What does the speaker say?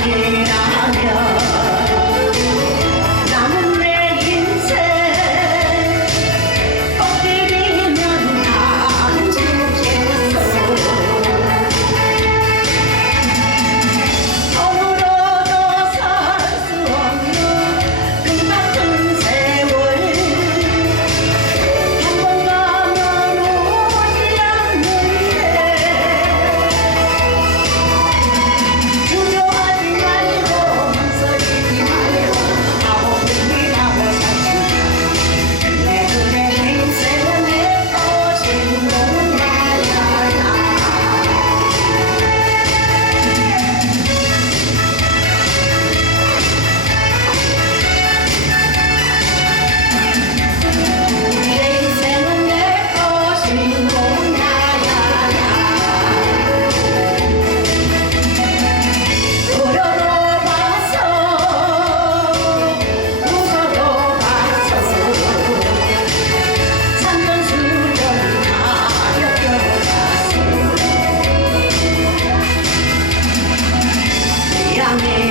Thank you. 你。